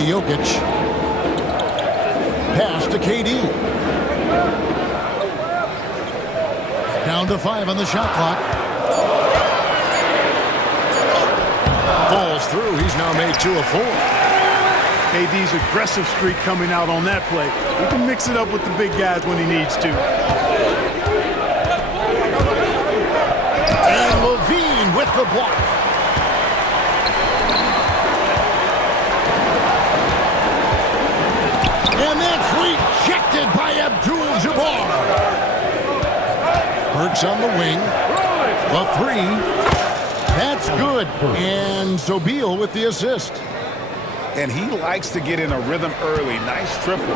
to Jokic. Pass to KD. Down to 5 on the shot clock. Falls through. He's now made 2 of 4. KD's aggressive streak coming out on that play. He can mix it up with the big guys when he needs to. And Levine with the block. And that's rejected by Abdul-Jabbar. Burks on the wing. The 3. That's good. And so Beal with the assist. And he likes to get in a rhythm early. Nice triple.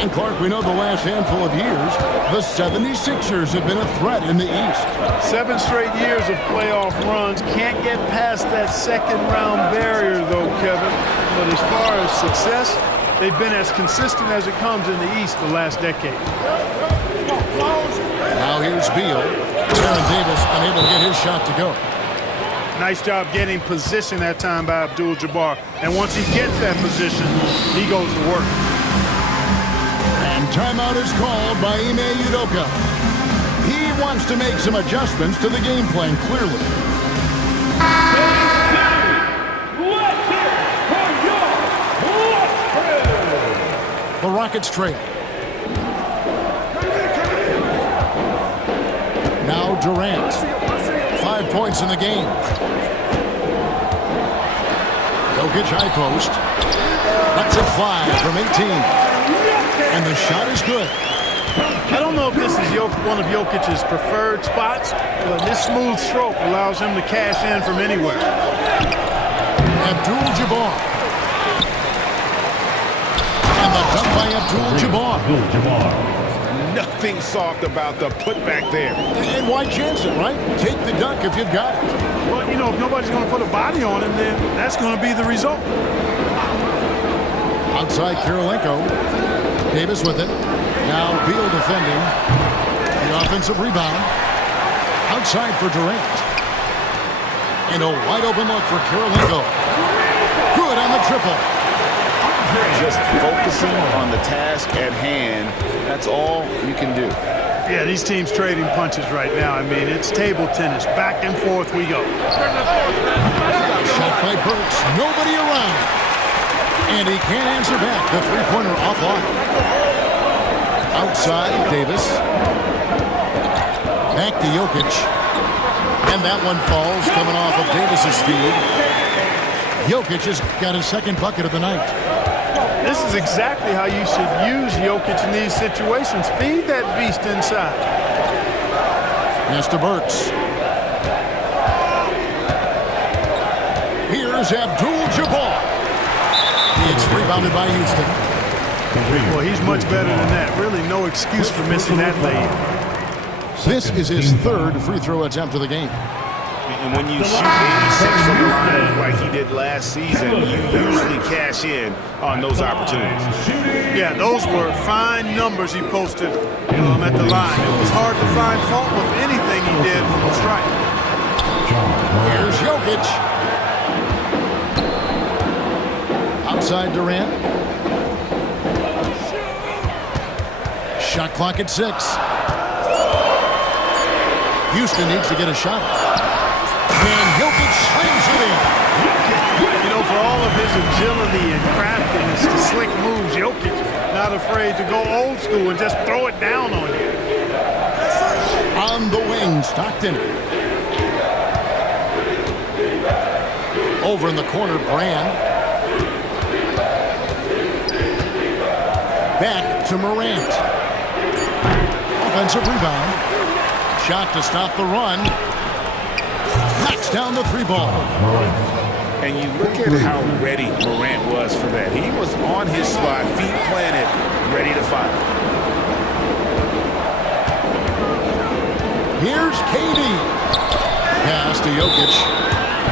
And Clark, we know the last handful of years, the 76ers have been a threat in the East. 7 straight years of playoff runs. Can't get past that second-round barrier, though, Kevin. But as far as success, they've been as consistent as it comes in the East the last decade. Now here's Beal. Aaron Davis unable to get his shot to go. Nice job getting position that time by Abdul-Jabbar. And once he gets that position, he goes to work. And timeout is called by Ime Udoka. He wants to make some adjustments to the game plan, clearly. Let's hear it for your Watford. The Rockets trail. Now Durant. 5 points in the game. Jokic high post. Lets it fly from 18. And the shot is good. I don't know if this is one of Jokic's preferred spots, but this smooth stroke allows him to cash in from anywhere. Abdul-Jabbar. And the dunk by Abdul-Jabbar. Nothing soft about the putback there. And why chance it, right? Take the dunk if you've got it. Well, you know, if nobody's going to put a body on him, then that's going to be the result. Outside Kirilenko. Davis with it. Now Beal defending. The offensive rebound. Outside for Durant. And a wide open look for Kirilenko. Good on the triple. Just focusing on the task at hand. That's all you can do. Yeah, these teams trading punches right now. I mean, it's table tennis. Back and forth we go. Shot by Burks. Nobody around. And he can't answer back. The three-pointer offline. Outside, Davis. Back to Jokic. And that one falls coming off of Davis's feed. Jokic has got his second bucket of the night. This is exactly how you should use Jokic in these situations. Feed that beast inside. Pass to Burks. Here's Abdul-Jabbar. It's rebounded by Houston. Well, he's much better than that. Really no excuse for missing that lay-in. This is his 3rd free throw attempt of the game. And when you shoot 86 from the line like he did last season, you usually cash in on those opportunities. Yeah, those were fine numbers he posted at the line. It was hard to find fault with anything he did from the stripe. Here's Jokic. Outside Durant. Shot clock at 6. Houston needs to get a shot. And Jokic slams it in. You know, for all of his agility and craftiness, the slick moves, Jokic not afraid to go old school and just throw it down on you. On the wing, Stockton. Over in the corner, Brand. Back to Morant. Offensive rebound. Shot to stop the run. Knocks down the 3-ball. And you look at how ready Morant was for that. He was on his spot, feet planted, ready to fire. Here's KD. Pass to Jokic.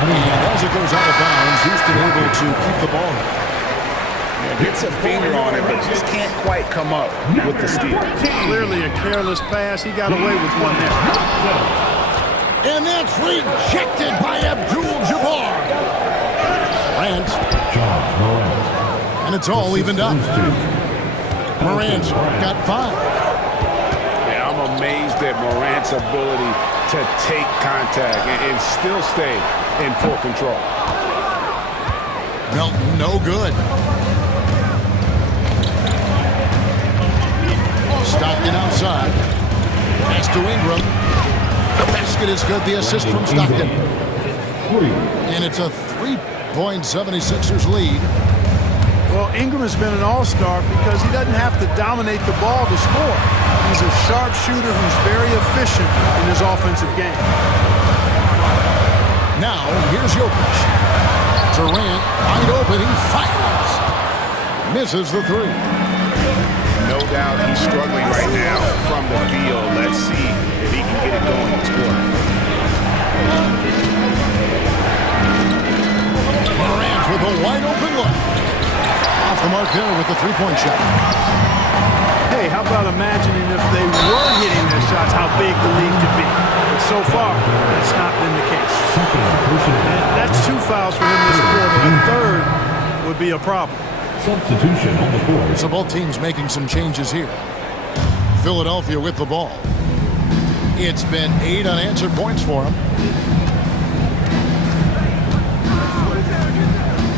And as it goes out of bounds, Houston able to keep the ball. Gets a finger on it, but just can't quite come up with the steal. Clearly a careless pass. He got away with one there. And that's rejected by Abdul-Jabbar. Morant. And it's all evened up. Morant's got 5. Yeah, I'm amazed at Morant's ability to take contact and still stay in full control. Melton, no good. Stockton outside. Pass to Ingram. The basket is good. The assist from Stockton. And it's a 3.76ers lead. Well, Ingram has been an all-star because he doesn't have to dominate the ball to score. He's a sharp shooter who's very efficient in his offensive game. Now, here's Jokic. Durant, wide open, he fires. Misses the 3. No doubt he's struggling right now from the field. Let's see if he can get it going this quarter. Morant with a wide open look. Off the mark there with the 3-point shot. Hey, how about imagining if they were hitting their shots, how big the lead could be. But so far, that's not been the case. That's 2 fouls for him this quarter. A third would be a problem. Substitution on the board. So both teams making some changes here. Philadelphia with the ball. It's been 8 unanswered points for him.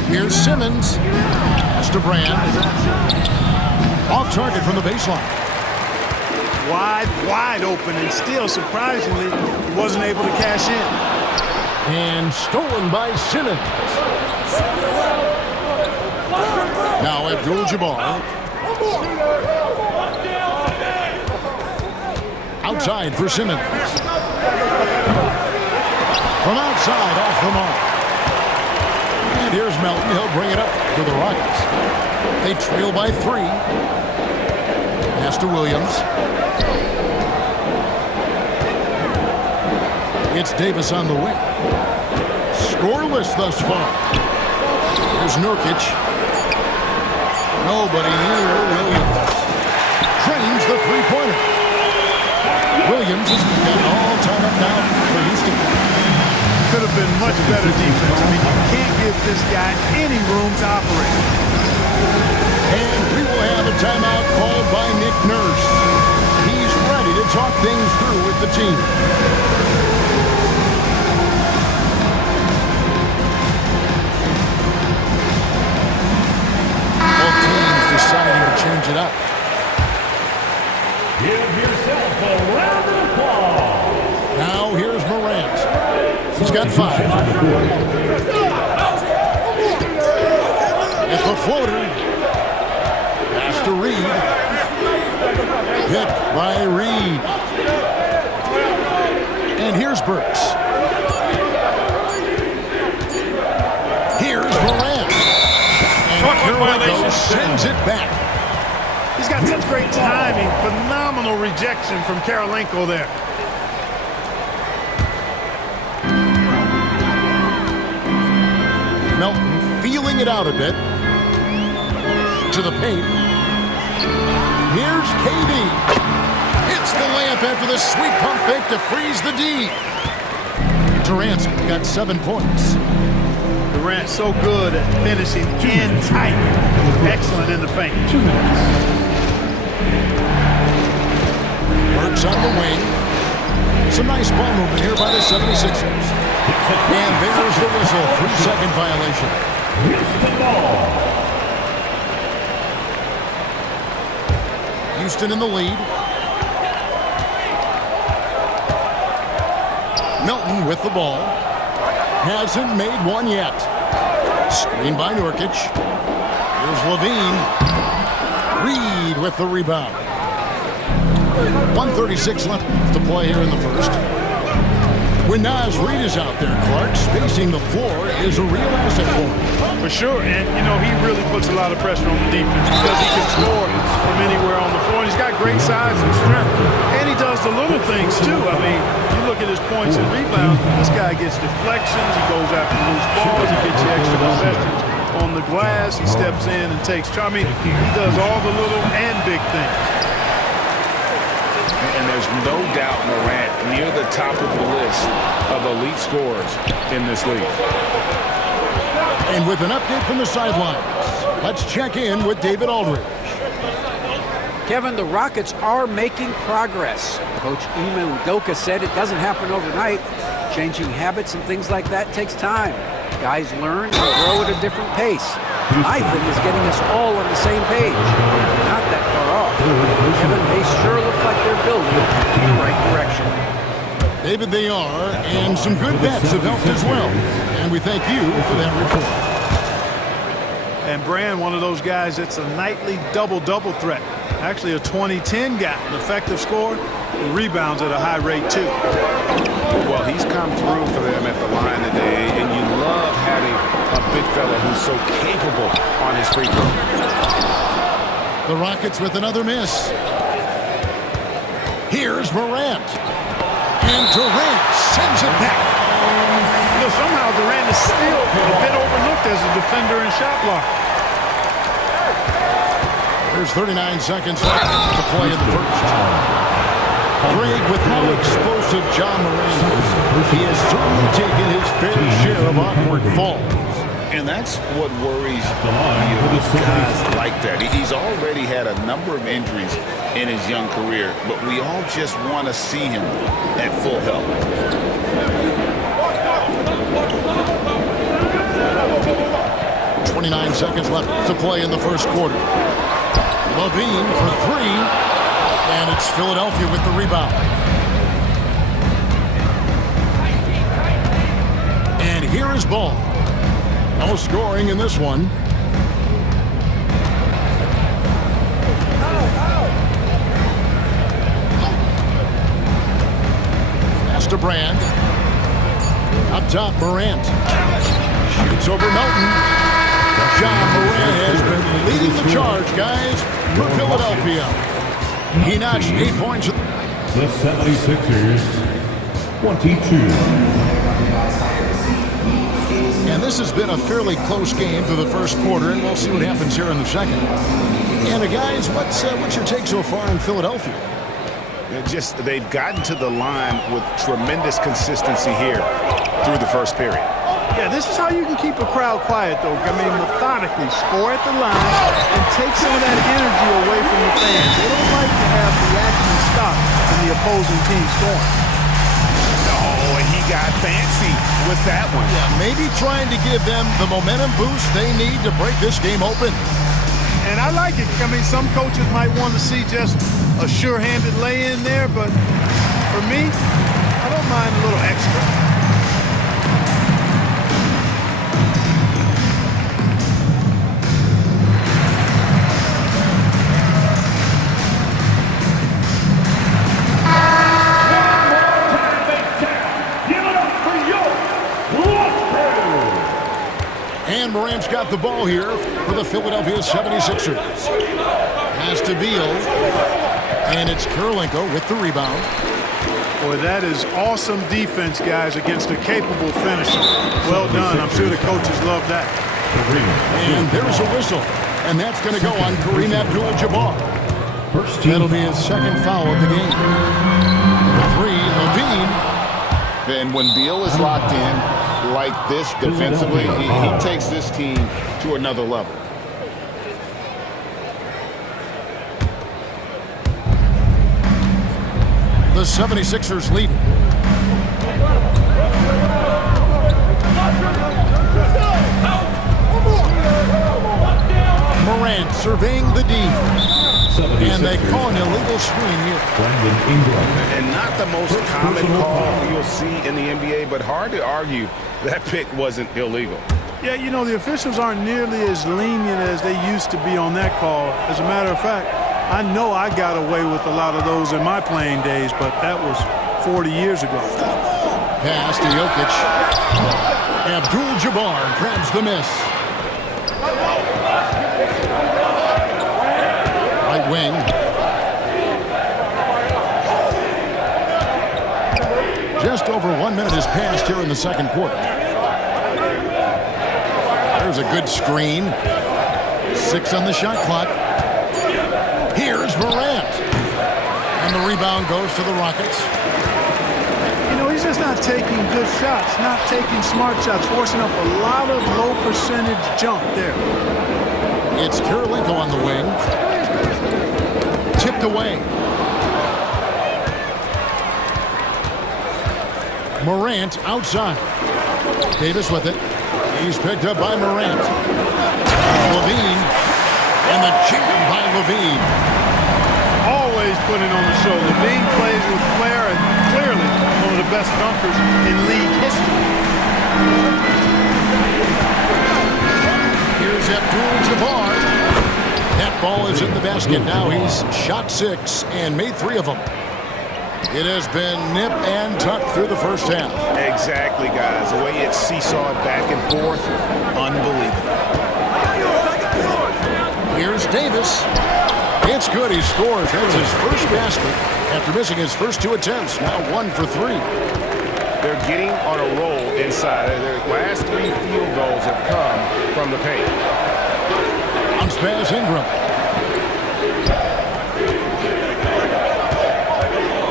Here's Simmons. Pass to Brand. Off target from the baseline. Wide open, and still, surprisingly, he wasn't able to cash in. And stolen by Simmons. Now Abdul-Jabbar. Outside for Simmons. From outside, off the mark. And here's Melton. He'll bring it up for the Rockets. They trail by 3. Pass to Williams. It's Davis on the wing. Scoreless thus far. Here's Nurkic. Nobody near Williams. Drains the 3-pointer. Williams has got it all tied up now for Houston. Could have been much better defense. I mean, you can't give this guy any room to operate. And we will have a timeout called by Nick Nurse. He's ready to talk things through with the team. Both teams deciding to change it up. Give yourself a round of applause. Now here's Morant. He's got 5. At the floater. Pass to Reed. Picked by Reed. And here's Burks. Here's Morant. And Caruso sends it back. He's got such great timing. Phenomenal rejection from Karolinko there. Melton feeling it out a bit. To the paint. Here's KD. Hits the layup after the sweet pump fake to freeze the D. Durant's got 7 points. Durant so good at finishing in tight. Excellent in the paint. 2 minutes. Burks on the wing. Some nice ball movement here by the 76ers. And there's the whistle. 3-second violation. Houston ball. Houston in the lead. Melton with the ball. Hasn't made one yet. Screen by Nurkic. Here's Levine. Reed with the rebound. 1:36 left to play here in the first. When Naz Reid is out there, Clark, spacing the floor is a real asset for him. For sure, and you know, he really puts a lot of pressure on the defense because he can score from anywhere on the floor. He's got great size and strength, and he does the little things too. I mean, you look at his points and rebounds, this guy gets deflections, he goes after loose balls, he gets you extra possessions on the glass, he steps in and takes charge. I mean, he does all the little and big things. And there's no doubt Morant near the top of the list of elite scorers in this league. And with an update from the sidelines, Let's check in with David Aldridge. Kevin, the Rockets are making progress. Coach Ime Udoka said it doesn't happen overnight. Changing habits and things like that takes time. Guys learn and grow at a different pace. My thing is getting us all on the same page. Not that far off. Kevin, they sure look like they're building in the right direction. David, they are, and some good vets have helped as well. And we thank you for that report. And Brand, one of those guys that's a nightly double-double threat. Actually a 20-10 guy. An effective scorer. He rebounds at a high rate, too. Well, he's come through for them at the line today, and you love having a big fella who's so capable on his free throw. The Rockets with another miss. Here's Morant. And Durant sends it back. You know, somehow Durant is still a bit overlooked as a defender and shot blocker. There's 39 seconds left to play in the first. Greg, with how explosive John Morant is, he has certainly taken his fair share of awkward falls. And that's what worries me with guys like that. He's already had a number of injuries in his young career, but we all just want to see him at full health. .29 seconds left to play in the first quarter. Levine for three, and it's Philadelphia with the rebound. And here is Ball. No scoring in this one. Pass to Brand. Up top, Morant. Shoots over Melton. John Morant has been leading the charge, guys, for Philadelphia. He notched 8 points. The 76ers, 22. And this has been a fairly close game through the first quarter, and we'll see what happens here in the second. And guys, what's your take so far in Philadelphia? They've gotten to the line with tremendous consistency here through the first period. Yeah, this is how you can keep a crowd quiet, though. I mean, methodically score at the line and take some of that energy away from the fans. They don't like to have the action stop when the opposing team scoring. Oh, and he got fancy with that one. Yeah, maybe trying to give them the momentum boost they need to break this game open. And I like it. I mean, some coaches might want to see just a sure-handed lay-in there, but for me, I don't mind a little extra. And Morant's got the ball here for the Philadelphia 76ers. Pass to Beal. And it's Kurlenko with the rebound. Boy, that is awesome defense, guys, against a capable finisher. Well done. I'm sure the coaches love that. And there's a whistle. And that's going to go on Kareem Abdul-Jabbar. That'll be his second foul of the game. Three, Levine. And when Beal is locked in like this defensively, he takes this team to another level. The 76ers lead. Morant surveying the D. And they call an illegal screen here. And not the most common call you'll see in the NBA, but hard to argue that pick wasn't illegal. Yeah, you know, the officials aren't nearly as lenient as they used to be on that call. As a matter of fact, I know I got away with a lot of those in my playing days, but that was 40 years ago. Pass to Jokic. Abdul-Jabbar grabs the miss. Right wing. Just over 1 minute has passed here in the second quarter. There's a good screen. 6 on the shot clock. Here's Morant. And the rebound goes to the Rockets. You know, he's just not taking good shots, not taking smart shots, forcing up a lot of low percentage jump there. It's Kirilenko on the wing. Tipped away. Morant outside. Davis with it. He's picked up by Morant. Levine. And the jam by Levine. Always putting on the show. Levine plays with flair and clearly one of the best dunkers in league history. Here's Abdul-Jabbar. That ball is in the basket now. He's shot 6 and made 3 of them. It has been nip and tuck through the first half. Exactly, guys. The way it's seesawed back and forth, unbelievable. Here's Davis. It's good. He scores. That's his first basket after missing his first 2 attempts. Now 1 for 3. They're getting on a roll inside. Their last 3 field goals have come from the paint. Bounce pass Ingram.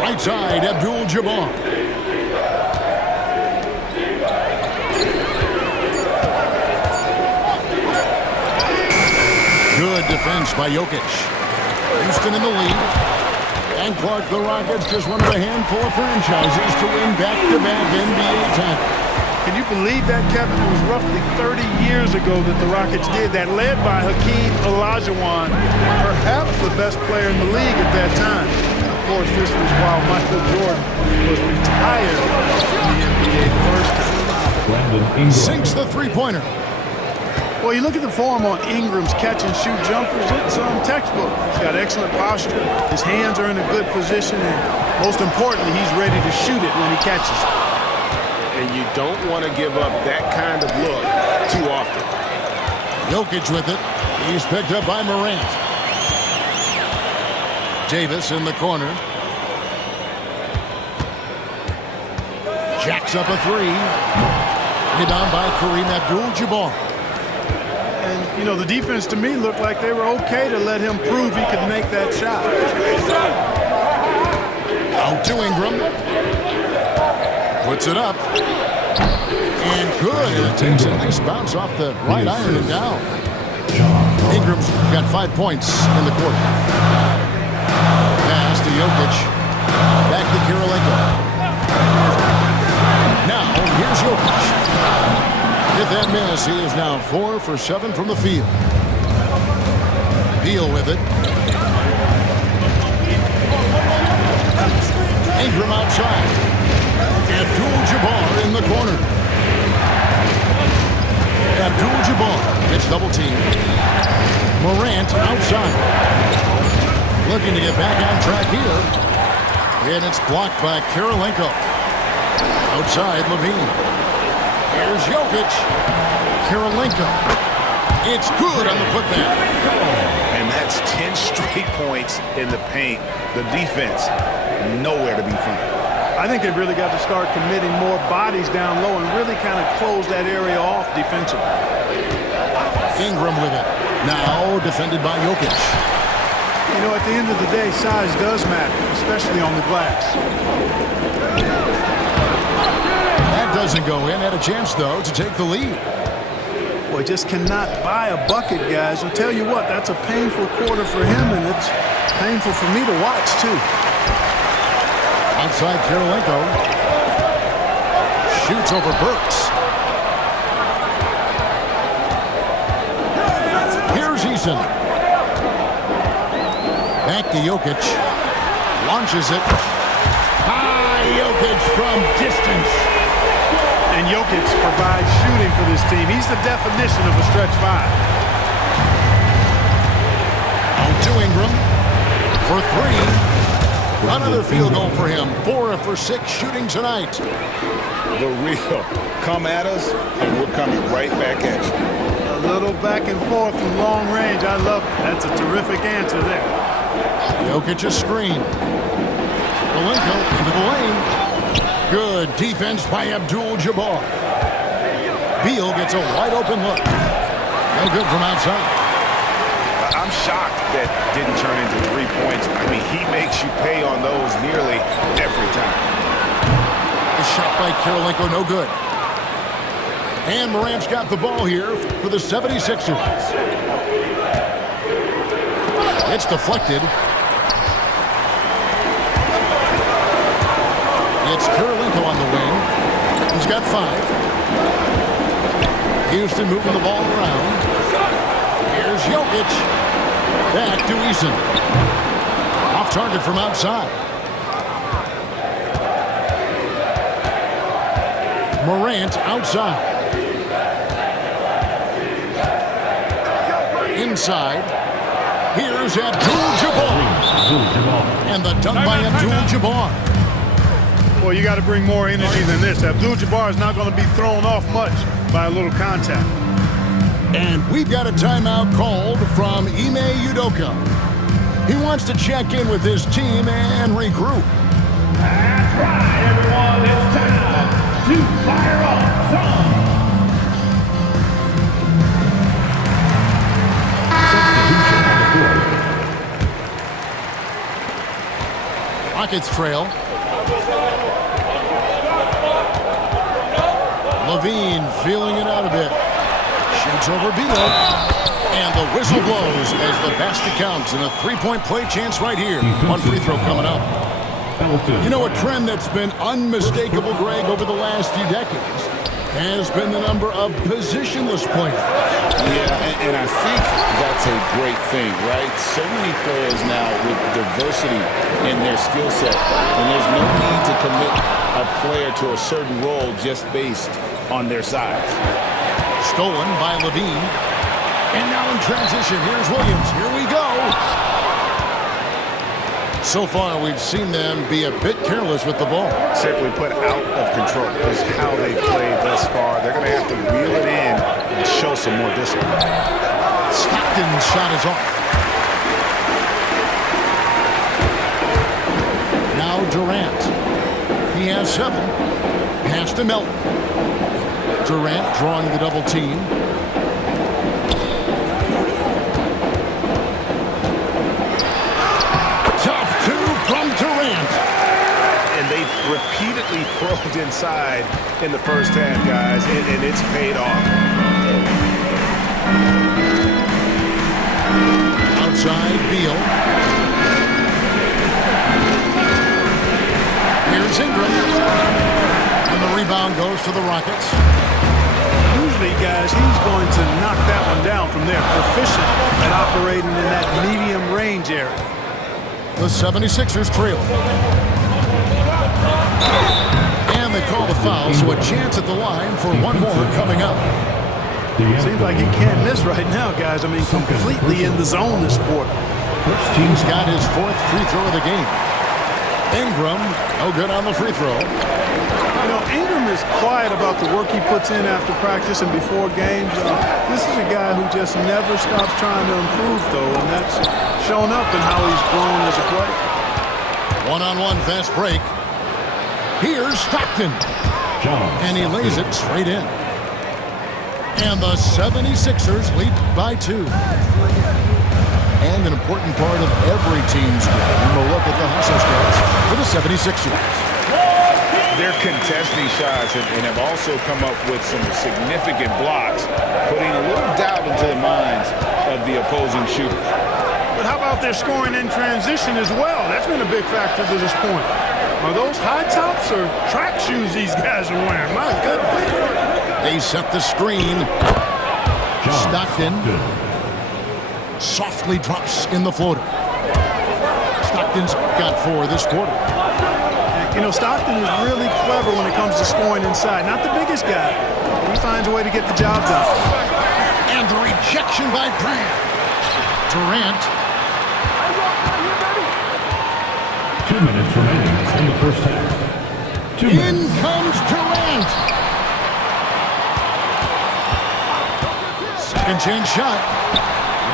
Right side, Abdul-Jabbar. Good defense by Jokic. Houston in the lead. And Clark, the Rockets, just one of a handful of franchises to win back-to-back NBA titles. Can you believe that, Kevin? It was roughly 30 years ago that the Rockets did that, led by Hakeem Olajuwon, perhaps the best player in the league at that time. Of course, this was while Michael Jordan was retired from the NBA the first time. Sinks the three-pointer. Well, you look at the form on Ingram's catch-and-shoot jumpers, it's textbook. He's got excellent posture. His hands are in a good position, and most importantly, he's ready to shoot it when he catches it. And you don't want to give up that kind of look too often. Jokic with it. He's picked up by Morant. Davis in the corner. Jacks up a 3. Rebound by Kareem Abdul-Jabbar. And, you know, the defense to me looked like they were okay to let him prove he could make that shot. Out to Ingram. Puts it up. And good. It takes a nice bounce off the right iron and down. Ingram's got 5 points in the quarter. Pass to Jokic. Back to Kirilenko. Now, here's Jokic. With that miss, he is now 4 for 7 from the field. Beal with it. Ingram outside. Abdul-Jabbar in the corner. Abdul-Jabbar gets double teamed. Morant outside. Looking to get back on track here. And it's blocked by Kirilenko. Outside, Levine. Here's Jokic. Kirilenko. It's good on the putback. And that's 10 straight points in the paint. The defense, nowhere to be found. I think they've really got to start committing more bodies down low and really kind of close that area off defensively. Ingram with it. Now defended by Jokic. You know, at the end of the day, size does matter, especially on the glass. That doesn't go in. Had a chance, though, to take the lead. Boy, just cannot buy a bucket, guys. I'll tell you what, that's a painful quarter for him, and it's painful for me to watch, too. Outside Kirilenko. Shoots over Burks. Here's Eason. Back to Jokic. Launches it. Jokic from distance. And Jokic provides shooting for this team. He's the definition of a stretch 5. Out to Ingram for 3. Another field goal for him. 4 for 6 shooting tonight. The real. Come at us, and we're coming right back at you. A little back and forth from long range. I love it. That's a terrific answer there. Jokic a screen. Kirilenko into the lane. Good defense by Abdul-Jabbar. Beal gets a wide open look. No good from outside. I'm shocked that didn't turn into 3 points. I mean, he makes you pay on those nearly every time. A shot by Kirilenko, no good. And Morant's got the ball here for the 76ers. It's deflected. It's Kirilenko on the wing. He's got 5. Houston moving the ball around. Here's Jokic. Back to Eason. Off target from outside. Morant outside. Inside. Here's Abdul-Jabbar. And the dunk by Abdul-Jabbar. Well, you got to bring more energy than this. Abdul-Jabbar is not going to be thrown off much by a little contact. And we've got a timeout called from Ime Udoka. He wants to check in with his team and regroup. That's right, everyone. It's time to fire up some. Rockets trail. Levine feeling it out a bit. Shoots over Beal. And the whistle blows as the basket counts and a 3-point play chance right here. One free throw coming up. You know, a trend that's been unmistakable, Greg, over the last few decades has been the number of positionless players. Yeah, and I think that's a great thing, right? So many players now with diversity in their skill set, and there's no need to commit a player to a certain role just based on their size. Stolen by Levine. And now in transition, here's Williams. Here we go. So far, we've seen them be a bit careless with the ball. Simply put, out of control is how they played thus far. They're going to have to reel it in and show some more discipline. Stockton's shot is off. Now Durant. He has 7. Pass to Melton. Durant drawing the double team. Tough 2 from Durant. And they've repeatedly probed inside in the first half, guys, and it's paid off. Outside, Beal. Here's Ingram. And the rebound goes to the Rockets. Usually, guys, he's going to knock that one down from there. Proficient at operating in that medium range area. The 76ers trail. And they call the foul, so a chance at the line for one more coming up. Seems like he can't miss right now, guys. I mean, completely in the zone this quarter. He's got his 4th free throw of the game. Ingram, no good on the free throw. You know, Ingram is quiet about the work he puts in after practice and before games. This is a guy who just never stops trying to improve, though, and that's shown up in how he's grown as a player. One-on-one fast break. Here's Stockton. And he lays it straight in. And the 76ers lead by 2. And an important part of every team's game. We'll look at the hustle stats for the 76ers. They're contesting shots and have also come up with some significant blocks, putting a little doubt into the minds of the opposing shooters. But how about their scoring in transition as well? That's been a big factor to this point. Are those high tops or track shoes these guys are wearing? My goodness. They set the screen. Stockton softly drops in the floater. Stockton's got 4 this quarter. You know, Stockton is really clever when it comes to scoring inside. Not the biggest guy, but he finds a way to get the job done. And the rejection by Bryant. Durant. 2 minutes remaining in the first half. In comes Durant. Second chance shot.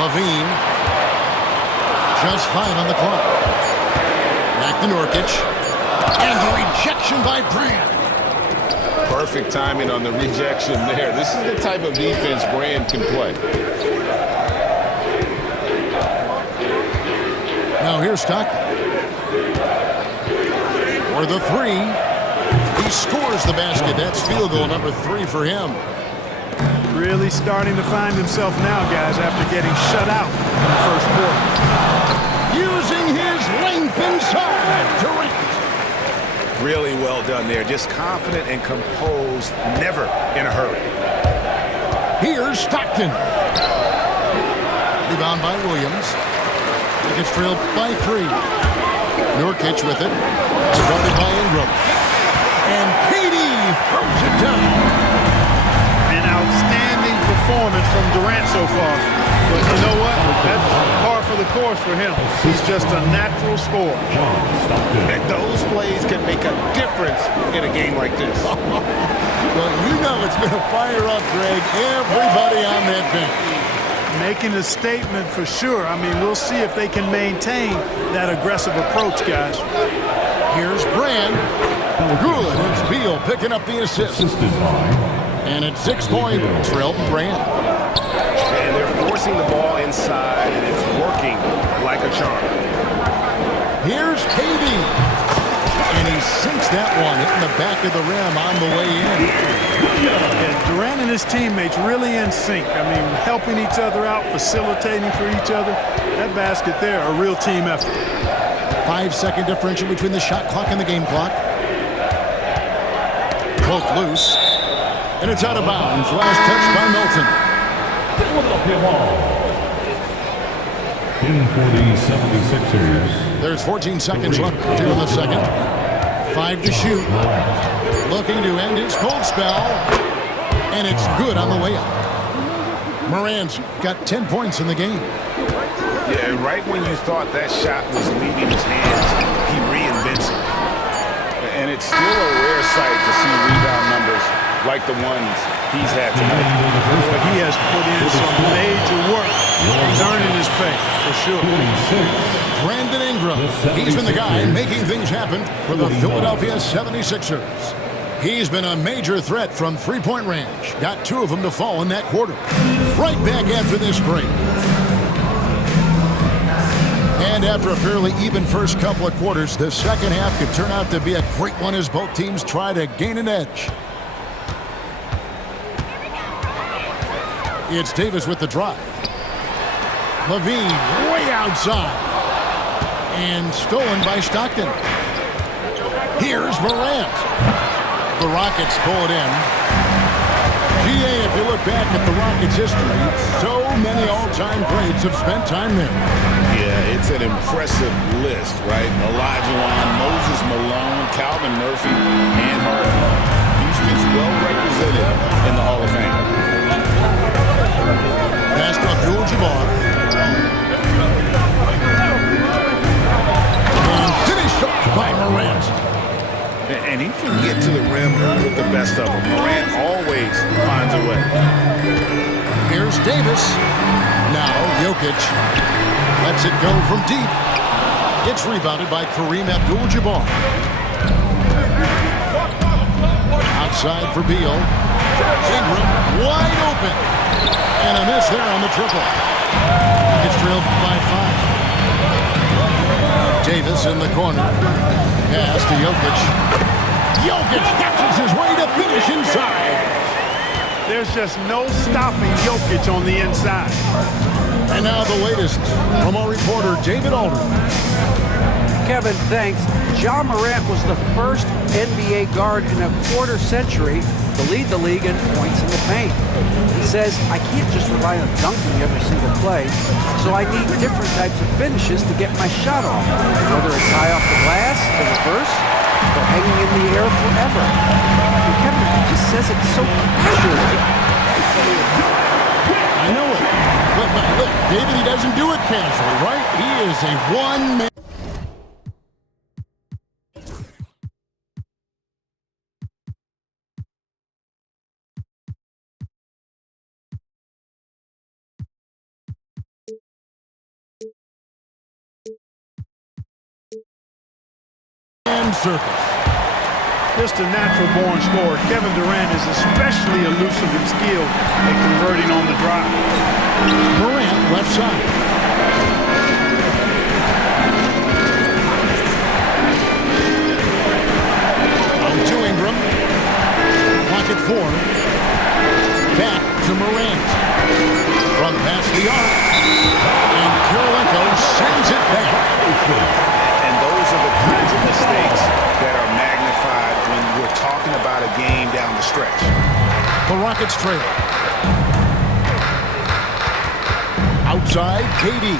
Levine. Just 5 on the clock. Back to Nurkic. And the rejection by Bryant. Perfect timing on the rejection there. This is the type of defense Bryant can play. Now here's Stockton. For the 3. He scores the basket. That's field goal number 3 for him. Really starting to find himself now, guys, after getting shut out in the first quarter. Really well done there. Just confident and composed, never in a hurry. Here's Stockton. Rebound by Williams. He gets trailed by 3. Nurkic with it. Started by Ingram. And Katie throws it down. An outstanding performance from Durant so far. But you know what? That's par for the course for him. He's just a natural scorer. And those plays can make a difference in a game like this. Well, you know it's going to fire up, Greg, everybody on that bench. Making a statement for sure. I mean, we'll see if they can maintain that aggressive approach, guys. Here's Brand. Good. It's Beal picking up the assist. And it's 6-point trail Brand. And they're forcing the ball inside, and it's working like a charm. Here's KD. And he sinks that one, hitting the back of the rim on the way in. Yeah, Durant and his teammates really in sync. I mean, helping each other out, facilitating for each other. That basket there, a real team effort. 5-second differential between the shot clock and the game clock. Poke loose. And it's out of bounds. Last touch by Milton. Philadelphia ball. In for the 76ers. There's 14 seconds left here in the second. 5 to shoot. Looking to end his cold spell. And it's good on the way up. Morant's got 10 points in the game. Yeah, right when you thought that shot was leaving his hands, he reinvents it. And it's still a rare sight to see rebound numbers like the ones he's had tonight. But he has put in some major work. He's earning his pay, for sure. Brandon Ingram. He's been the guy making things happen for the Philadelphia 76ers. He's been a major threat from three-point range. Got 2 of them to fall in that quarter. Right back after this break. And after a fairly even first couple of quarters, the second half could turn out to be a great one as both teams try to gain an edge. It's Davis with the drive. Levine way outside. And stolen by Stockton. Here's Morant. The Rockets pull it in. GA, if you look back at the Rockets' history, so many all-time greats have spent time there. Yeah, it's an impressive list, right? Olajuwon, Moses Malone, Calvin Murphy, and Harden. Houston's well represented in the Hall of Fame. Pass to Abdul-Jabbar. And finished off by Morant. And he can get to the rim with the best of them. Morant always finds a way. Here's Davis. Now Jokic lets it go from deep. It's rebounded by Kareem Abdul-Jabbar. Outside for Beal. Ingram wide open. And a miss there on the triple. It's trailed by 5. Davis in the corner. Pass to Jokic. Jokic catches his way to finish inside. There's just no stopping Jokic on the inside. And now the latest from our reporter, David Aldridge. Kevin, thanks. Ja Morant was the first NBA guard in a quarter century to lead the league in points in the paint. He says, I can't just rely on dunking every single play, so I need different types of finishes to get my shot off, whether it's high off the glass, the reverse, or hanging in the air forever. And Kevin just says it so casually. I know it. But look, David, he doesn't do it casually, right? He is a one-man. Circus. Just a natural-born scorer. Kevin Durant is especially elusive and skilled at converting on the drive. Morant, left side. On to Ingram. Clock at 4. Back to Morant. From past the arc. And Kirilenko sends it back. And those are the kinds of mistakes that are magnified The Rockets trail. Outside, KD.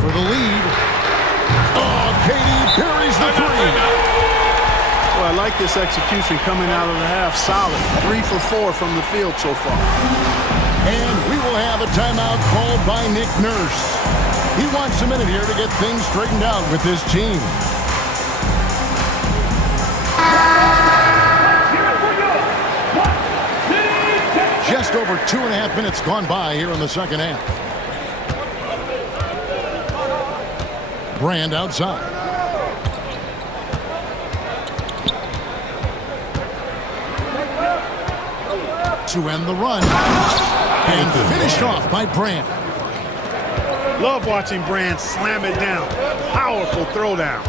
For the lead. Oh, KD buries the three. Well, I like this execution coming out of the half. Solid. 3 for 4 from the field so far. And we will have a timeout called by Nick Nurse. He wants a minute here to get things straightened out with his team. Just over 2.5 minutes gone by here in the second half. Brand outside. To end the run. And finished off by Brand. Love watching Brand slam it down. Powerful throwdown.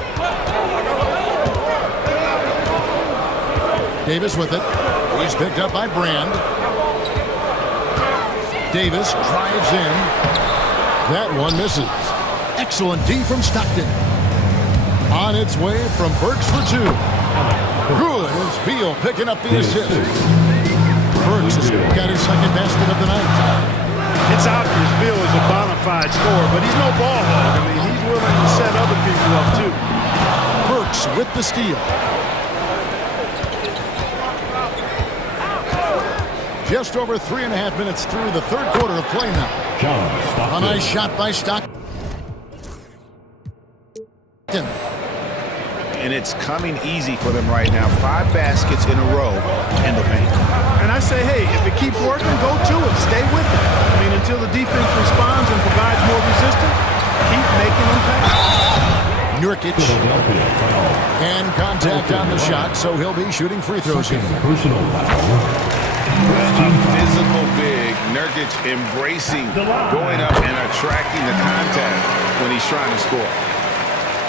Davis with it. He's picked up by Brand. Davis drives in. That one misses. Excellent D from Stockton. On its way from Burks for 2. Good. It's Beal picking up the assist. Burks has got his second basket of the night. It's obvious Beal is a bona fide scorer, but he's no ball hog. I mean, he's willing to set other people up too. Burks with the steal. Just over 3.5 minutes through the third quarter of play now. A nice shot by Stockton. And it's coming easy for them right now. 5 baskets in a row in the paint. And I say, hey, if it keeps working, go to it. Stay with it. I mean, until the defense responds and provides more resistance, keep making them pay. Nurkic. And contact on the shot, so he'll be shooting free throws here. Personal foul. A physical big. Nurkic embracing, going up and attracting the contact when he's trying to score.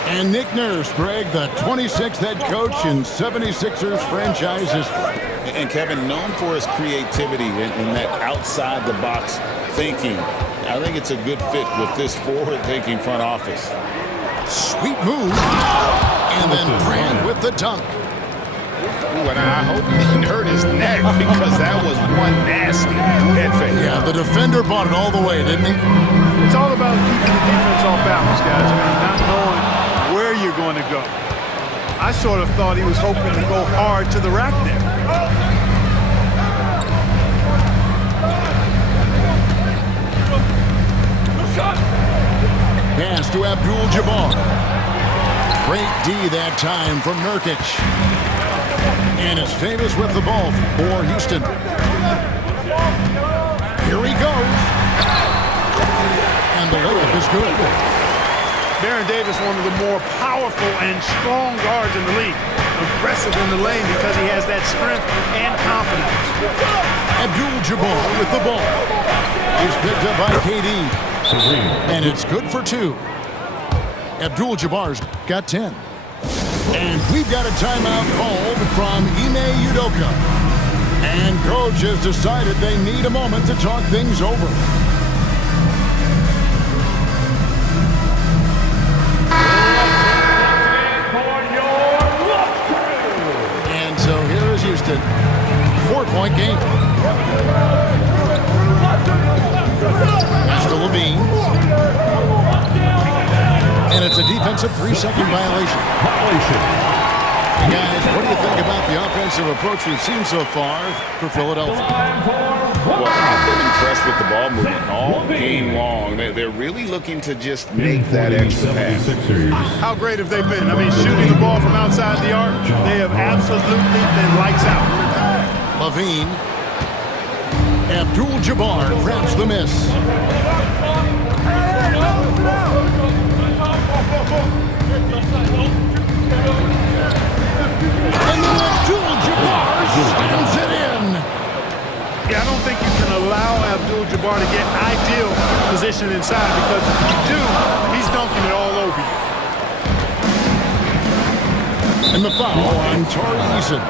And Nick Nurse, Greg, the 26th head coach in 76ers franchise history. And Kevin, known for his creativity and that outside-the-box thinking, I think it's a good fit with this forward-thinking front office. Sweet move. And then Brand with the dunk. Ooh, and I hope he hurt his neck because that was one nasty head fake. Yeah, the defender bought it all the way, didn't he? It's all about keeping the defense off balance, guys. I mean, not knowing where you're going to go. I sort of thought he was hoping to go hard to the rack there. Pass to Abdul-Jabbar. Great D that time from Nurkic. And it's Davis with the ball for Houston. Here he goes. And the layup is good. Baron Davis, one of the more powerful and strong guards in the league. Aggressive in the lane because he has that strength and confidence. Abdul-Jabbar with the ball. He's picked up by KD. And it's good for 2. Abdul-Jabbar's got 10. And we've got a timeout called from Ime Udoka. And coach has decided they need a moment to talk things over. And so here is Houston. 4-point game. Pass to Levine. And it's a defensive 3-second violation. Hey guys, what do you think about the offensive approach we've seen so far for Philadelphia? Well, I've been impressed with the ball movement all game long. They're really looking to just make that extra pass. How great have they been? I mean, shooting the ball from outside the arc, they have absolutely been lights out. Levine. Abdul-Jabbar grabs the miss. And then Abdul-Jabbar slams it in. Yeah, I don't think you can allow Abdul-Jabbar to get ideal position inside because if you do, he's dunking it all over you. And the foul on Tari Eason.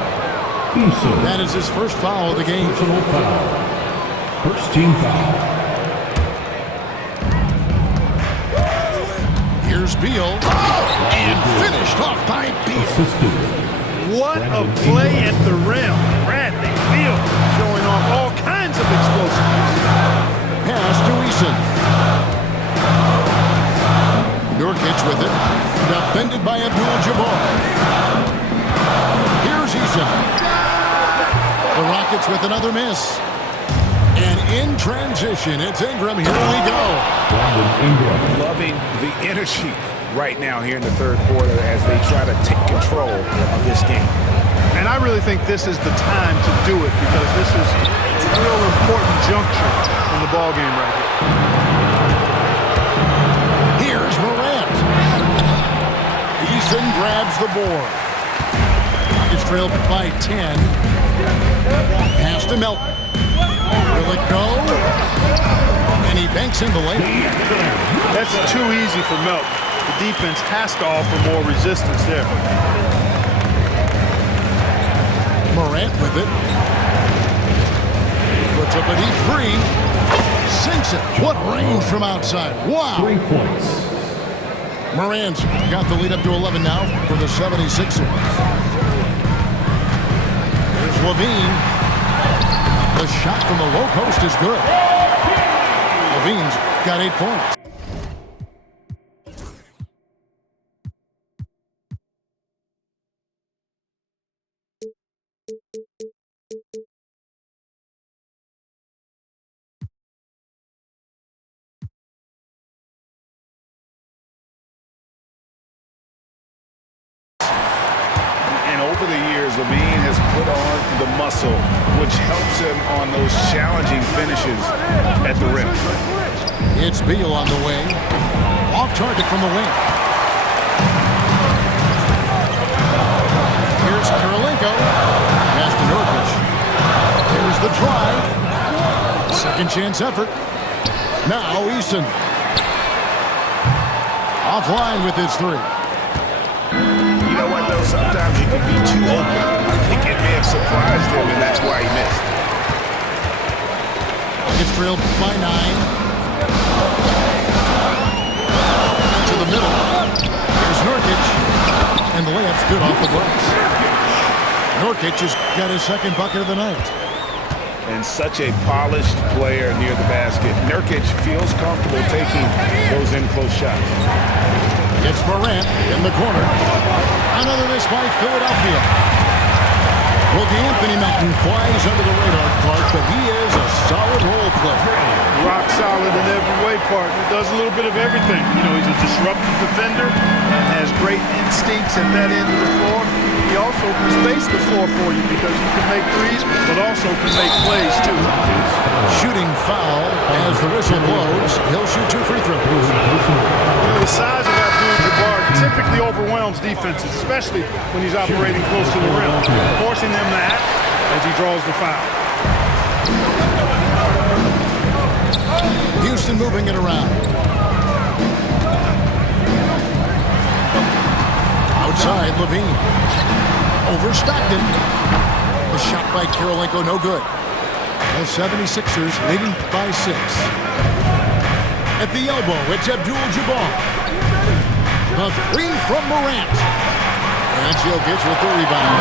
That is his first foul of the game. Personal foul. First team foul. Here's Beal. And finished off by Beal. What a play at the rim. Bradley Beal showing off all kinds of explosiveness. Pass to Eason. Nurkic with it. Defended by Abdul-Jabbar. Here's Eason. The Rockets with another miss. And in transition, it's Ingram. Here we go. Loving the energy right now here in the third quarter as they try to take control of this game. And I really think this is the time to do it because this is a real important juncture in the ballgame right here. Here's Morant. Eason grabs the board. Rockets trail by 10. Pass to Melton. Will it go? And he banks in the lane. That's too easy for Melton. The defense has to offer more resistance there. Morant with it. Puts up a deep three. Sinks it. What range from outside. Wow. 3 points. Morant's got the lead up to 11 now for the 76ers. Here's Levine. The shot from the low post is good. Levine's got 8 points. And over the years, Levine has put on the muscle, which helps him on those challenging finishes at the rim. It's Beal on the wing. Off target from the wing. Here's Karolinko. Pass to Nurkic. Here's the drive. Second chance effort. Now Eason. Offline with his three. You know what, though? Sometimes you can be too open. I think it may have surprised him, and that's why he missed. It's trailed by 9. To the middle. Here's Nurkic. And the layup's good off the glass. Nurkic has got his second bucket of the night. And such a polished player near the basket. Nurkic feels comfortable taking those in-close shots. It's Morant in the corner. Another miss by Philadelphia. Well, D'Anthony Melton flies under the radar, Clark, but he is a solid role player. Rock solid in every way, partner. Does a little bit of everything. You know, he's a disruptive defender, has great instincts at that end of the floor. He also can space the floor for you because he can make threes, but also can make plays, too. Shooting foul as the whistle blows. He'll shoot 2 free throws. The size of Abdul-Jabbar typically overwhelms defenses, especially when he's operating close to the rim, forcing them to act as he draws the foul. Houston moving it around. Outside, Levine. Over Stockton. The shot by Karolinko, no good. The 76ers leading by 6. At the elbow, it's Abdul-Jabbar. The three from Morant. And Jokic with the rebound.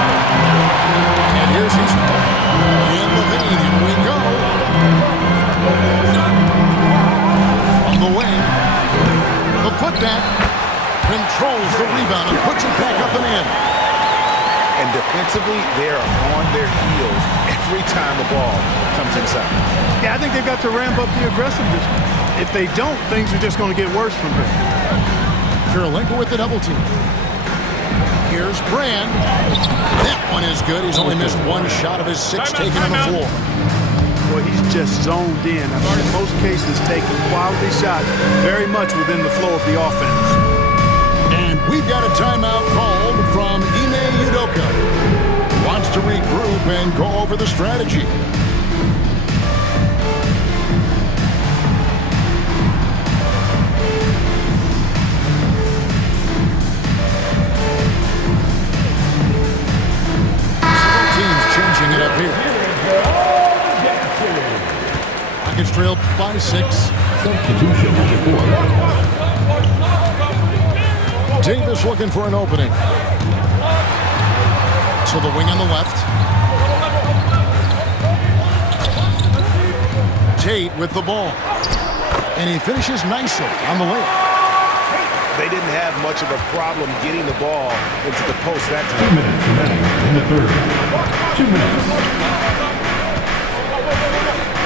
And here's his... And Levine, here we go. From the wing. The putback. Controls the rebound and puts it back up and in. And defensively, they are on their heels every time the ball comes inside. Yeah, I think they've got to ramp up the aggressiveness. If they don't, things are just going to get worse from here. Karolinko with the double team. Here's Brand. That one is good. He's only missed 1 shot of his 6 taken on the floor. Boy, he's just zoned in. I mean, in most cases, taking quality shots very much within the flow of the offense. And we've got a timeout called from Ime Udoka. Wants to regroup and go over the strategy. Changing it up here. Rockets trail by 6. Substitution number 4. Davis looking for an opening. to the wing on the left. Tate with the ball. And he finishes nicely on the layup. They didn't have much of a problem getting the ball into the post that 2 time. minutes remaining in the third. 2 minutes.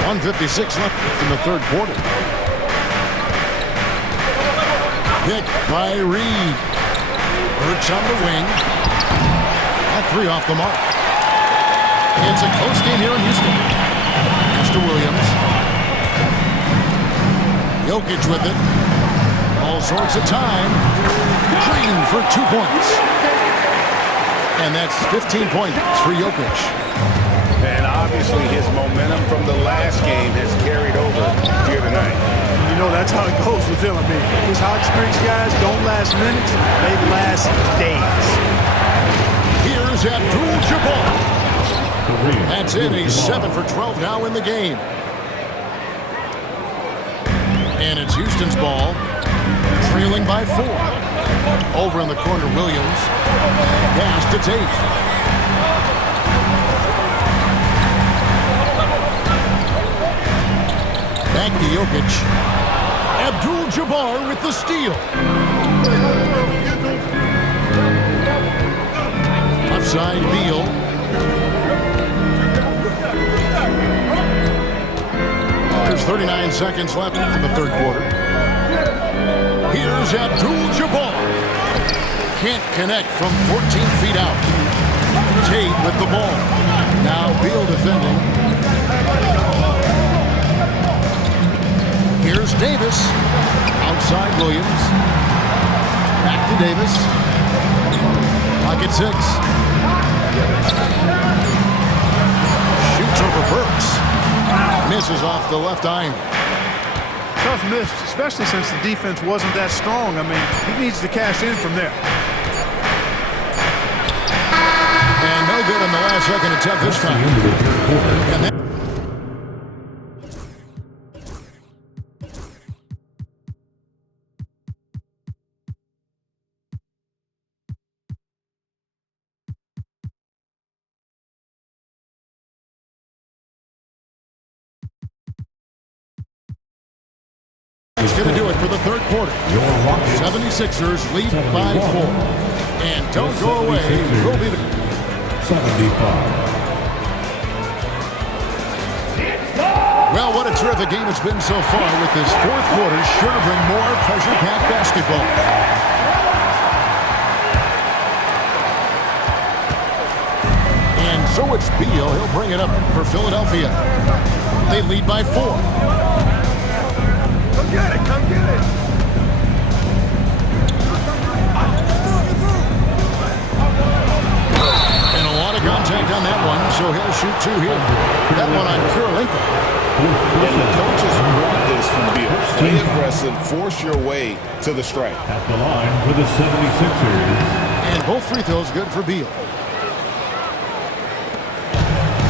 1:56 left in the third quarter. Pick by Reed. Burks on the wing. That three off the mark. It's a close game here in Houston. Mr. Williams. Jokic with it. All sorts of time. Green for 2 points. And that's 15 points for Jokic. And obviously his momentum from the last game has carried over here tonight. You know, that's how it goes with him. I mean, his hot streaks, guys, don't last minutes. They last days. Here's Abdul-Jabbar. That's it. He's 7 for 12 now in the game. And it's Houston's ball. Trailing by 4. Over in the corner, Williams. Pass to Tate. Back to Jokic. Abdul-Jabbar with the steal. Left side, Beal. There's 39 seconds left in the third quarter. Here's Abdul-Jabbar. Can't connect from 14 feet out. Tate with the ball. Now Beal defending. Here's Davis. Outside Williams. Back to Davis. Pocket 6. Shoots over Burks. Misses off the left iron. Tough miss, especially since the defense wasn't that strong. I mean, he needs to cash in from there. And no good in the last second attempt this time. And that is going to do it for the third quarter. 76ers lead by 4. And don't go away. We'll be there. 75. Well, what a terrific game it's been so far, with this fourth quarter sure to bring more pressure-packed basketball. And so it's Beal. He'll bring it up for Philadelphia. They lead by 4. Come get it, come get it. And a lot of contact on that one, so he'll shoot 2 here. That one on Kurolenko. And the coaches want this from Beal. Play aggressive, force your way to the strike. At the line for the 76ers. And both free throws good for Beal.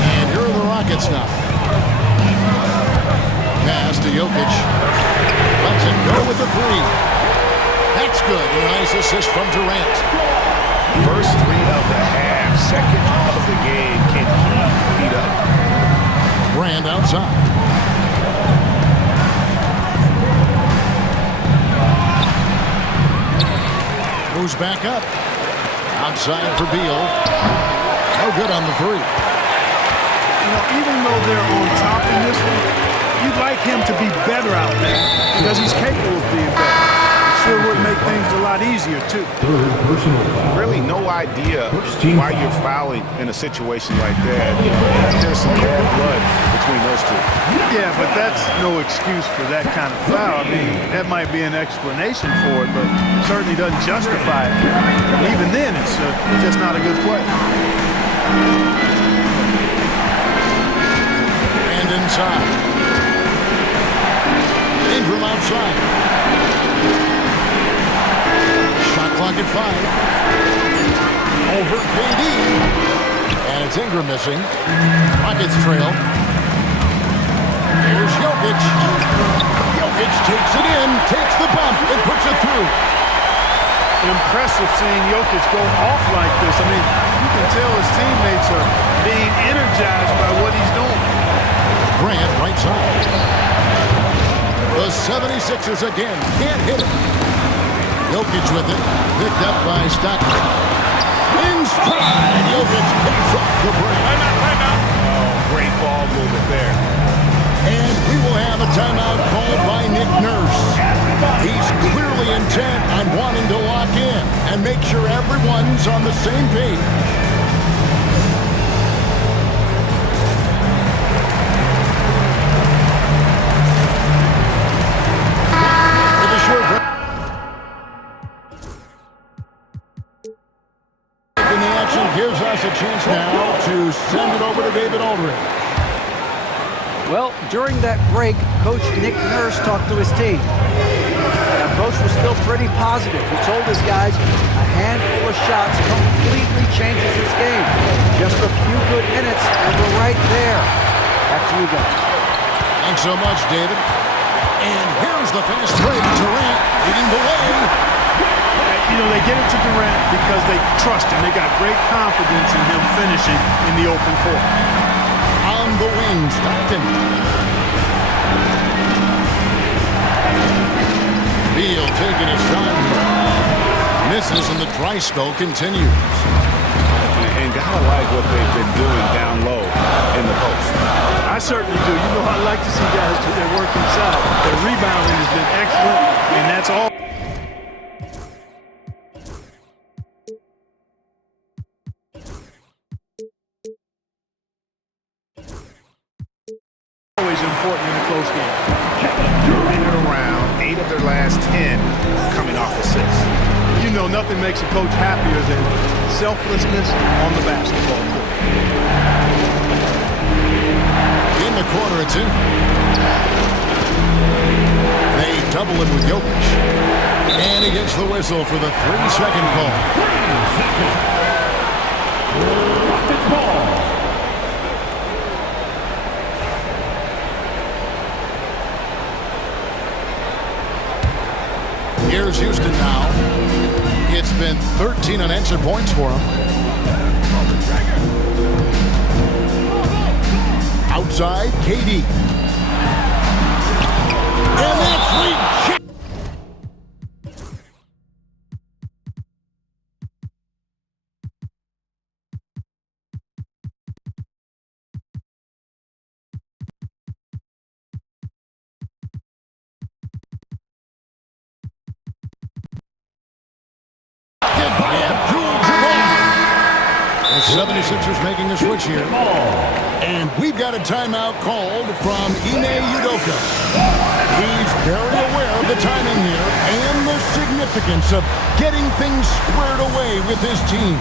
And here are the Rockets now. Pass to Jokic. Lets it go with the 3. That's good. And a nice assist from Durant. First 3 of the half, second of the game. Can he beat up? Brand outside. Moves back up. Outside for Beal. No good on the 3. You know, even though they're on top in this one, you'd like him to be better out there because he's capable of being better. It sure would make things a lot easier, too. Third personal foul. Really no idea why you're fouling in a situation like that. There's some bad blood between those 2. Yeah, but that's no excuse for that kind of foul. I mean, that might be an explanation for it, but it certainly doesn't justify it. And even then, it's just not a good play. And inside. Ingram outside. Shot clock at 5. Over KD. And it's Ingram missing. Rockets trail. Here's Jokic. Jokic takes it in, takes the bump, and puts it through. impressive seeing Jokic go off like this. I mean, you can tell his teammates are being energized by what he's doing. Grant right side. The 76ers again can't hit it. Jokic with it. Picked up by Stockton. In stride. Jokic kicks off the break. Oh, great ball movement there. And we will have a timeout called by Nick Nurse. He's clearly intent on wanting to lock in and make sure everyone's on the same page. With a short break. In the action gives us a chance now to send it over to David Aldridge. Well, during that break, Coach Nick Nurse talked to his team. Now, Coach was still pretty positive. He told his guys a handful of shots completely changes this game. Just a few good minutes, and we're right there. Back to you guys. Thanks so much, David. And here's the fast break. Durant leading the way. You know, they get it to Durant because they trust him. They got great confidence in him finishing in the open court. On the wing, Stockton. Beal taking his time here. Misses and the dry spell continues. And gotta like what they've been doing down low in the post. I certainly do. You know, I like to see guys do their work inside. Their rebounding has been excellent, and that's all. Always important in a close game. Turning it around, 8 of their last 10 coming off assists. You know, nothing makes a coach happier than selflessness on the basketball court. In the corner, it's in. They double him with Jokic. And he gets the whistle for the 3-second call. 3 seconds. Rockets ball. Here's Houston now. It's been 13 unanswered points for him. Outside, KD. And that's rejected. The 76ers making a switch here. And we've got a timeout called from Ime Udoka. He's very aware of the timing here and the significance of getting things squared away with his team.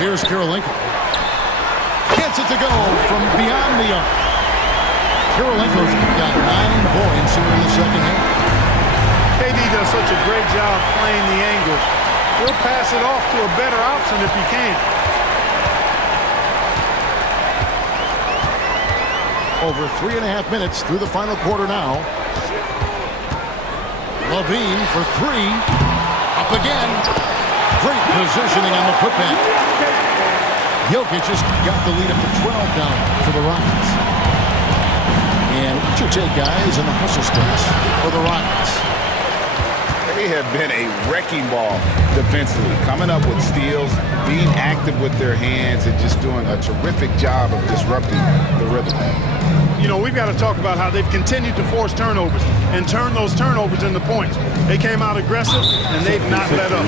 Here's Karolinko. Gets it to go from beyond the arc. Karolinko's got 9 points here in the second half. KD does such a great job playing the angles. He'll pass it off to a better option if he can. Over 3.5 minutes through the final quarter now. Levine for 3. Up again. Great positioning on the putback. Jokic just got the lead up to 12 now for the Rockets. And what's your take, guys, in the hustle stats for the Rockets? They have been a wrecking ball defensively, coming up with steals, being active with their hands, and just doing a terrific job of disrupting the rhythm. You know, we've got to talk about how they've continued to force turnovers and turn those turnovers into points. They came out aggressive, and they've not let up.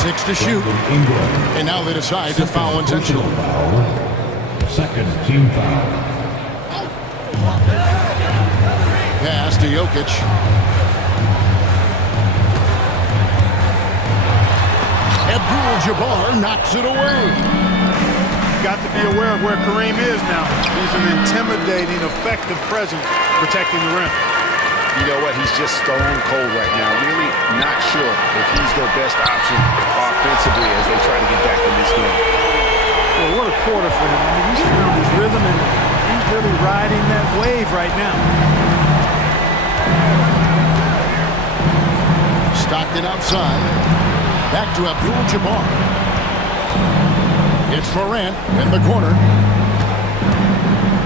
6 to shoot, and now they decide to foul intentionally. Second team foul. Pass to Jokic. Abdul-Jabbar knocks it away. Got to be aware of where Kareem is now. He's an intimidating, effective presence protecting the rim. You know what? He's just stone cold right now. Really not sure if he's their best option offensively as they try to get back in this game. Well, what a quarter for him. I mean, he's found his rhythm and he's really riding that wave right now. Stockton outside. Back to Abdul-Jabbar. It's Morant in the corner.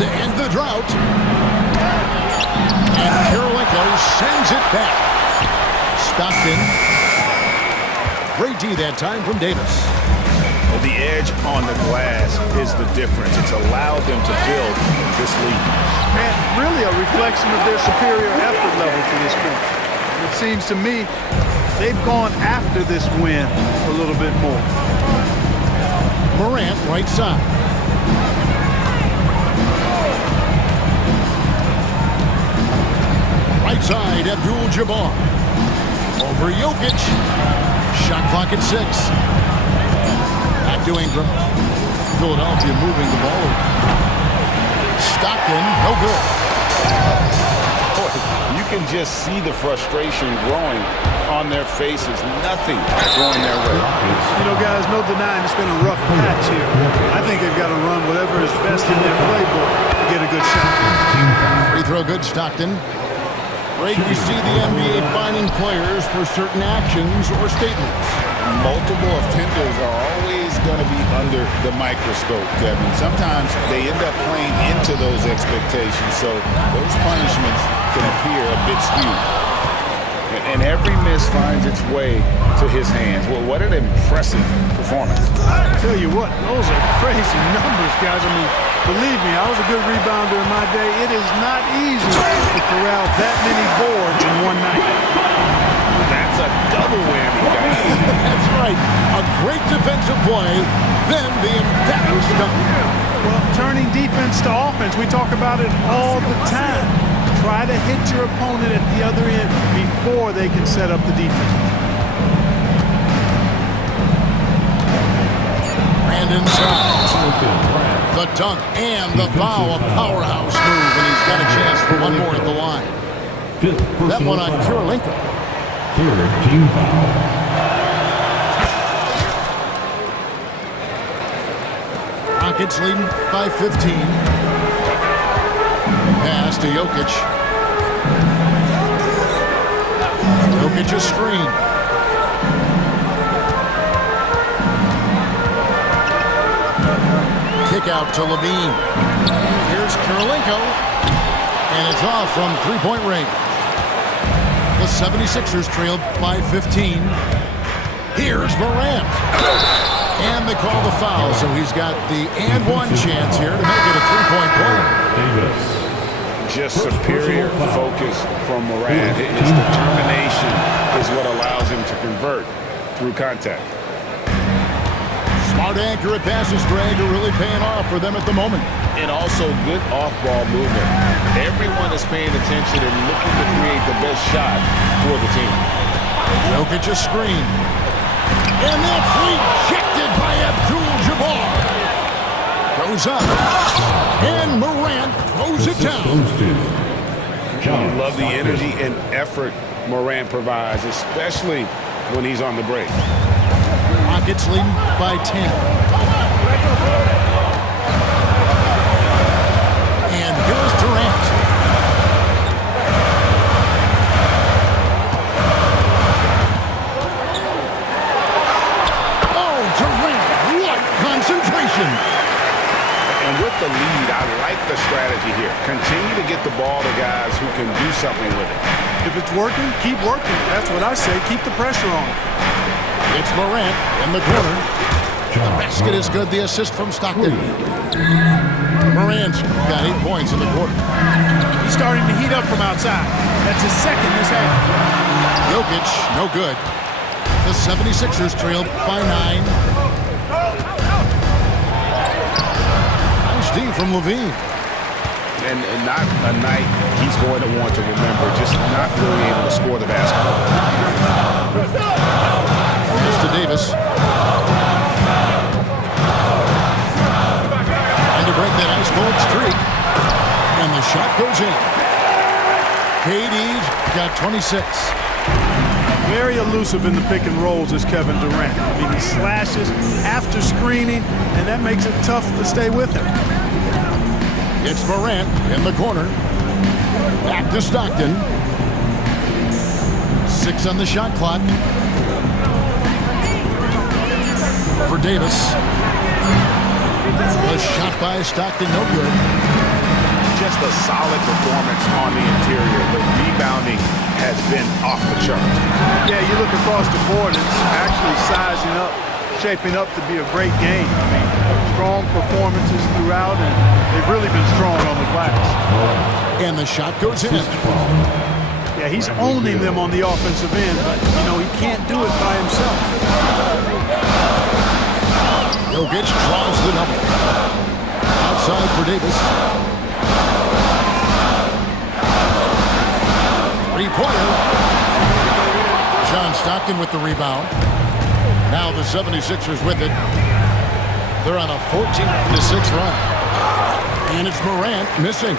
To end the drought. And Karolinko sends it back. Stockton. Great D that time from Davis. The edge on the glass is the difference. It's allowed them to build this lead. And really a reflection of their superior effort level to this point. It seems to me they've gone after this win a little bit more. Morant, right side. Right side, Abdul-Jabbar. Over Jokic. Shot clock at 6. Back to Ingram. Philadelphia moving the ball. Stockton, no good. You can just see the frustration growing on their faces. Nothing going their way. You know, guys, no denying it's been a rough patch here. I think they've got to run whatever is best in their playbook to get a good shot. Free throw good, Stockton. Great, we see the NBA finding players for certain actions or statements. Multiple offenders are always going to be under the microscope, Kevin. Sometimes they end up playing into those expectations, so those punishments can appear a bit skewed. And every miss finds its way to his hands. Well, what an impressive performance. I tell you what, those are crazy numbers, guys. I mean, believe me, I was a good rebounder in my day. It is not easy to corral that many boards in one night. That's a double whammy, guys. That's right. A great defensive play, then the emphatic stuff. Well, turning defense to offense, we talk about it all the time. Try to hit your opponent at the other end before they can set up the defense. And inside. The dunk and the foul, a powerhouse move, and he's got a chance for one more at the line. That one on Karolinko. Third team foul. Rockets leading by 15. Pass to Jokic. Jokic a screen. Kick out to Levine. Here's Karolinko. And it's off from three-point range. The 76ers trailed by 15. Here's Morant. And they call the foul, so he's got the and one chance here to make it a three-point play. Just superior focus from Morant. His determination is what allows him to convert through contact. Smart, accurate passes, Greg, are really paying off for them at the moment. And also good off-ball movement. Everyone is paying attention and looking to create the best shot for the team. Jokic a screen. And that's rejected by Abdul-Jabbar. Goes up. And Morant throws it down. You love the energy and effort Morant provides, especially when he's on the break. Rockets leading by 10. And here's Durant. Oh, Durant, what concentration. And with the lead, I like the strategy here. Continue to get the ball to guys who can do something with it. If it's working, keep working. That's what I say. Keep the pressure on. It's Morant in the corner. The basket is good. The assist from Stockton. Morant's got 8 points in the quarter. He's starting to heat up from outside. That's his second this half. Jokic, no good. The 76ers trailed by 9. Nice D from Levine. And not a night he's going to want to remember, just not really able to score the basket. To Davis. Trying to break that ice cold streak. And the shot goes in. KD's got 26. Very elusive in the pick and rolls is Kevin Durant. I mean, he slashes after screening, and that makes it tough to stay with him. It's Morant in the corner. Back to Stockton. 6 on the shot clock. For Davis. A shot by Stockton, no good. Just a solid performance on the interior. The rebounding has been off the charts. Yeah, you look across the board, it's actually sizing up, shaping up to be a great game. I mean, strong performances throughout, and they've really been strong on the glass. And the shot goes in. Yeah, he's owning them on the offensive end, but, you know, he can't do it by himself. Jokic draws the double. Outside for Davis. Three-pointer. John Stockton with the rebound. Now the 76ers with it. They're on a 14-6 run. And it's Morant missing.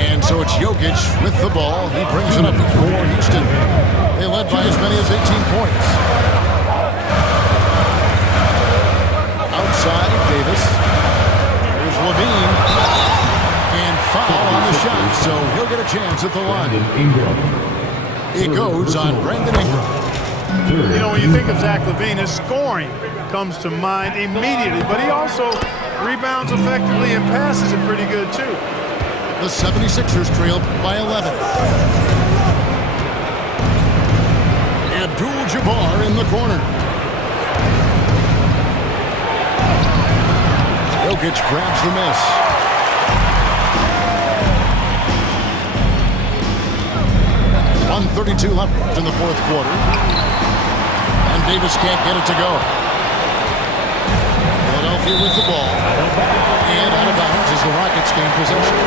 And so it's Jokic with the ball. He brings it up for Houston. They led by as many as 18 points. Outside, Davis. There's Levine. And foul on the shot, so he'll get a chance at the line. It goes on Brandon Ingram. You know, when you think of Zach LaVine, his scoring comes to mind immediately, but he also rebounds effectively and passes it pretty good, too. The 76ers trailed by 11. Abdul-Jabbar in the corner. Jokic grabs the miss. .132 left in the fourth quarter. And Davis can't get it to go. Philadelphia with the ball. And out of bounds as the Rockets gain possession.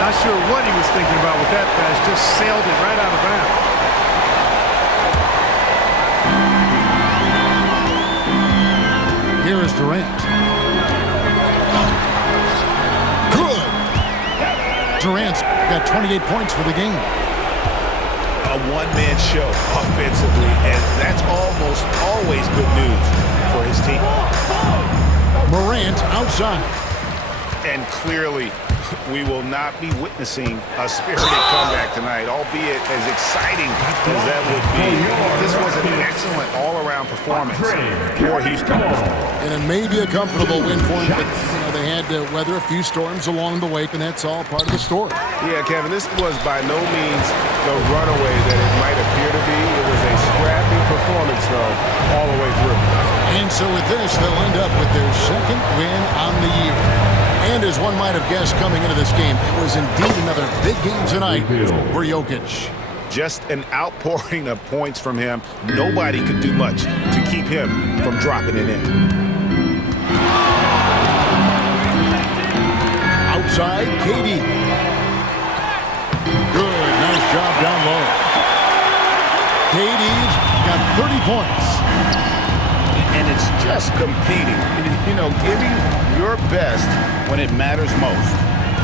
Not sure what he was thinking about with that pass. Just sailed it right out of bounds. Here is Durant. Good. Durant's got 28 points for the game. A one-man show offensively, and that's almost always good news for his team. Morant outside. And clearly, we will not be witnessing a spirited comeback tonight, albeit as exciting as that would be. This was an excellent all-around performance for Houston. And it may be a comfortable win for them, but they had to weather a few storms along the way, and that's all part of the story. Yeah, Kevin, this was by no means the runaway that it might appear to be. It was a scrappy performance, though, all the way through. And so with this, they'll end up with their second win on the year. And as one might have guessed coming into this game, it was indeed another big game tonight for Jokic. Just an outpouring of points from him. Nobody could do much to keep him from dropping it in. Outside, KD. Good, nice job down low. KD's got 30 points. And it's just competing, you know, giving your best when it matters most.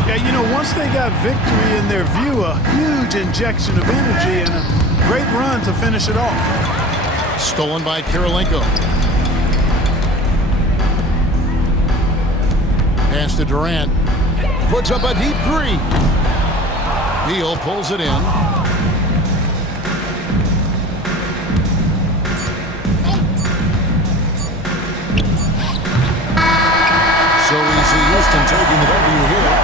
Yeah, you know, once they got victory in their view, a huge injection of energy and a great run to finish it off. Stolen by Kirilenko. Pass to Durant. Puts up a deep three. Beal pulls it in. So easy, Houston taking the W here.